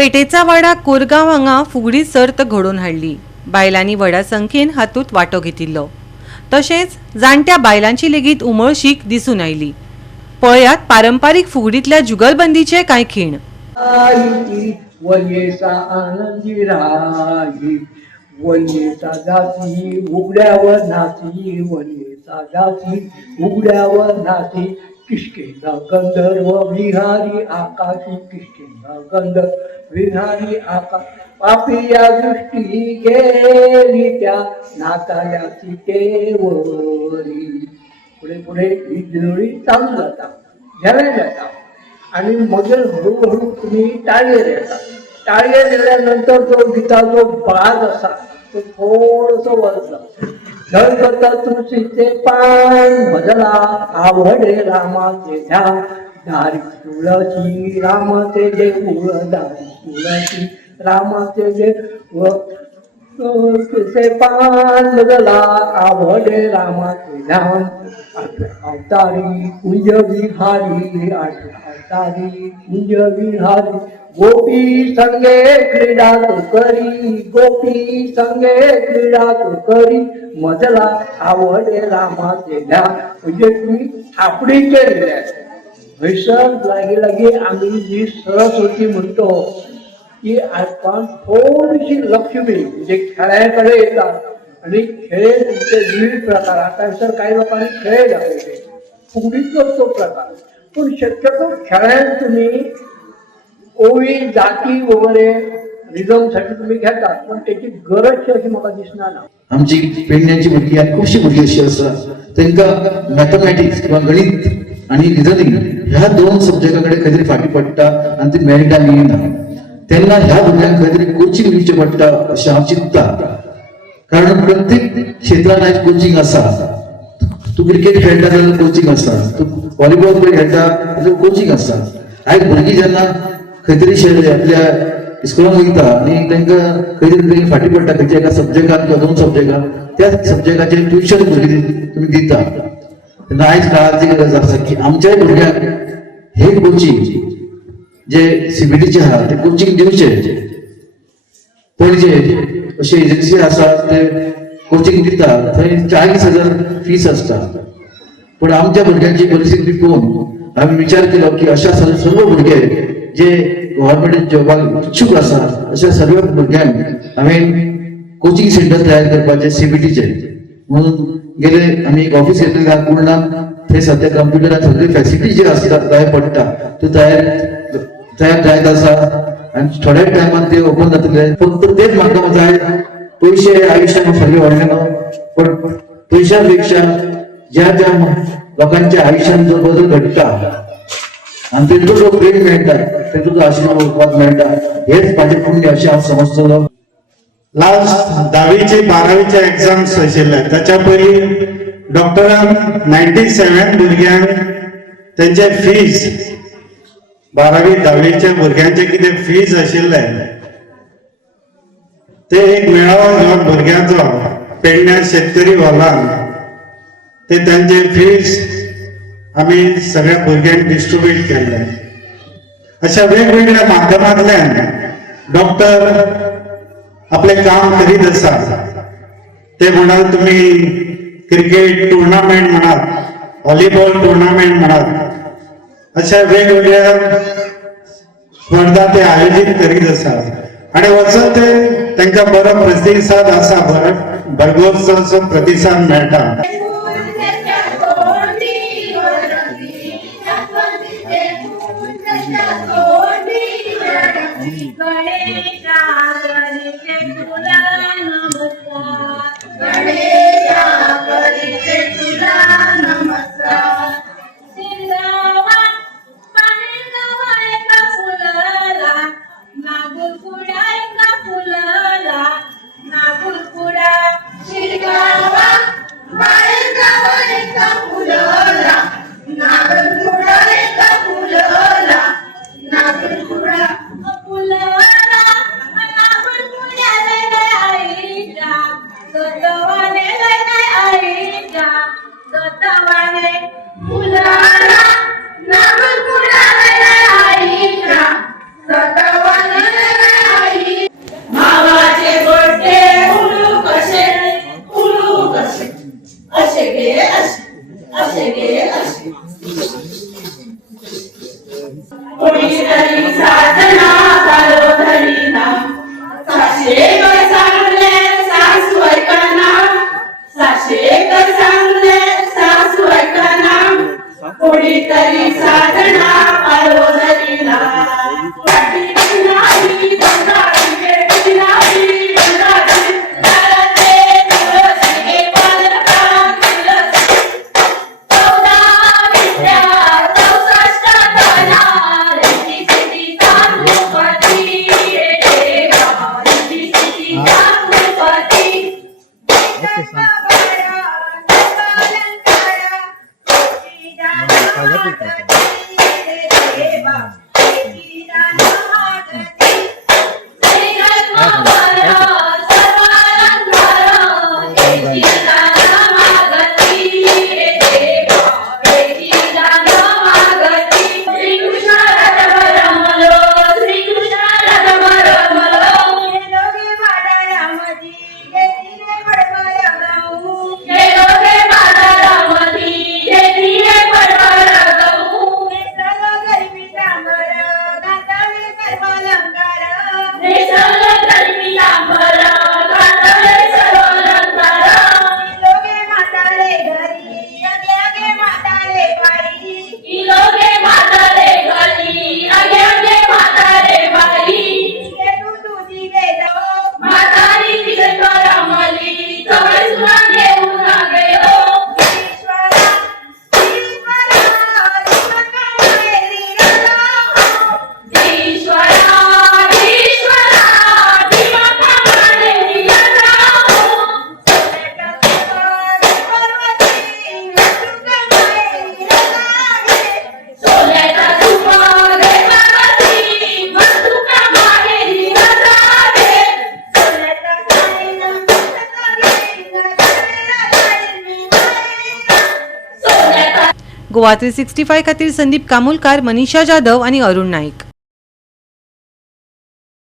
पेटेचा वाडा कोरगांव हांगा फुगडी सर्त घडोवन हाडली। बायलांनी व्हडा संख्येन हातूंत वांटो घेतिल्लो। तशेंच जाणट्या बायलांची लेगीत उमळशीक दिसून आयली। पळयात पारंपारीक फुगडींतल्या जुगलबंदीचे कांय खीण। वनेचा आनंदी राही, वनेचा जाती उघड्यावर नाची, वनेचा जाती उघड्यावर नाची, किष्किंधा गंधर्व विहारी आकाशी, किष्किंधा गंधर्व विहारी आकाश, पापिया दृष्टी गेली त्या नाताळ्याची केवरी। पुढे पुढे ही दिंडोळी चालू जाता, घ्यायला जाता आणि मग हळूहळू तुम्ही टाळये देता। टाळये दिल्यानंतर जो गीताचो बाज असा तो थोडंसं वळसा, धड करता तुळशीचे पान भजला आवडे रामाचे ध्यान, दारी तुळशी रामाचे जे फुल, दारी तुळशी रामाचे जे तुळशीचे पान भजला आवडे रामाचे ध्यान, अवतारी कुंज विहारी, अवतारी कुंज विहारी, गोपी संगे क्रीडा तो करी, गोपी संगे क्रीडा तो करी, मजला आवडे रामाचे ध्यान। म्हणजे तुम्ही थापडी केलेली आहे। हयसर लागी लागी आम्ही जी सरस्वती म्हणतो की आपण थोडीशी लक्ष्मी म्हणजे खेळाकडे येतात आणि खेळ तुमचे विविध प्रकार। आता सर काही लोकांनी खेळ दाखवले, फुगडीचा तो प्रकार, पण शक्यतो खेळात तुम्ही ओळी जाती वगैरे रिझमसाठी तुम्ही घेतात, पण त्याची गरज अशी म्हाका दिसना ना। आमची पेडण्याची भुरगीं आनी खुबशी भुरगीं अशी आसा तांकां मॅथमॅटिक्स किंवा गणित आणि रिजनिंग ह्या दोन सब्जेक्टा कडेन खंय तरी फाटी पडटा आनी ती मेळटा ना, तेन्ना ह्या भुरग्यांक खंय तरी कोचिंग दिवचें पडटा अशें हांव चिंतता। कारण प्रत्येक क्षेत्रांत आयज कोचिंग आसा। तूं क्रिकेट खेळटा जाल्यार कोचिंग आसा, तूं व्हॉलीबॉल खेळटा जाल्यार कोचिंग आसा। आयज भुरगीं जेन्ना खंय तरी आपल्या स्कुलान वयता आनी तांकां खंय तरी फाटी पडटा खंयच्या एका सब्जेक्टान किंवा दोन सब्जेक्टान, त्या सब्जेक्टाचेर ट्युशन भुरगीं तुमी दिता। तेन्ना आयज काळाची गरज आसा की आमच्याय भुरग्यांक हे कोचिंग जे सीबीटीचे आहा ते कोचिंग दिवचे। पणजे अशे एजन्सी आसा ते कोचिंग दिता, थंय 40,000 फीस आसता। पण आमच्या भुरग्यांची परिस्थिती पळोवन हांवें विचार केलो की अशा सर्व भुरगे जे गव्हर्नमेंट जॉबाक इच्छुक आसा अशा सर्व भुरग्यांक हांवें कोचिंग सेंटर तयार करपाचे सीबीटीचे म्हणून गेले। आमी एक ऑफिस घेतलें कुर्णान, थंय सध्या कंप्युटरान सगळी फॅसिलिटी जी आसता जाय पडटा त्यो तयार जायत आसा आनी थोड्या टायमात ते ओपन जातले। फक्त तेच म्हाका जाय, पयशे आयुश्यान सगळे व्हडले न्हू, पण पयशा पेक्षा ज्या ज्या लोकांच्या आयुश्यान जो बदल घडटा आनी तेंचो जो प्रेम मेळटा, तेंचो जो आशिर्वाद उपवाद मेळटा, हेच म्हाजें पुण्य अशें हांव समजतलो। लास्ट 10वीचे 12वीचे एग्जाम्स आशिल्ले, ताच्या पयलीं डॉक्टरान 97 भुरग्यांक तेंचे फीज 12वी 10वीच्या भुरग्यांचे कितें फीज आशिल्ले ते एक मेळावो घेवन भुरग्यांचो पेडण्या शेतकरी हॉलान ते त्यांचे फीज आमी सगळ्या भुरग्यांक डिस्ट्रीब्यूट केले। अशा वेगवेगळ्या माध्यमांतल्यान डॉक्टर आपले काम करीत आसा। ते म्हणाल तुम्ही क्रिकेट टुर्नामेंट म्हणात, व्हॉलीबॉल टुर्नामेंट म्हणात, अशा वेगवेगळ्या स्पर्धा ते आयोजित करीत आसात आणि वचत ते तांकां बरो प्रतिसाद आसा, भरघोस प्रतिसाद मेळटा। गोवा 365 खातीर संदीप कामुलकार, मनीषा जाधव आणि अरुण नाईक.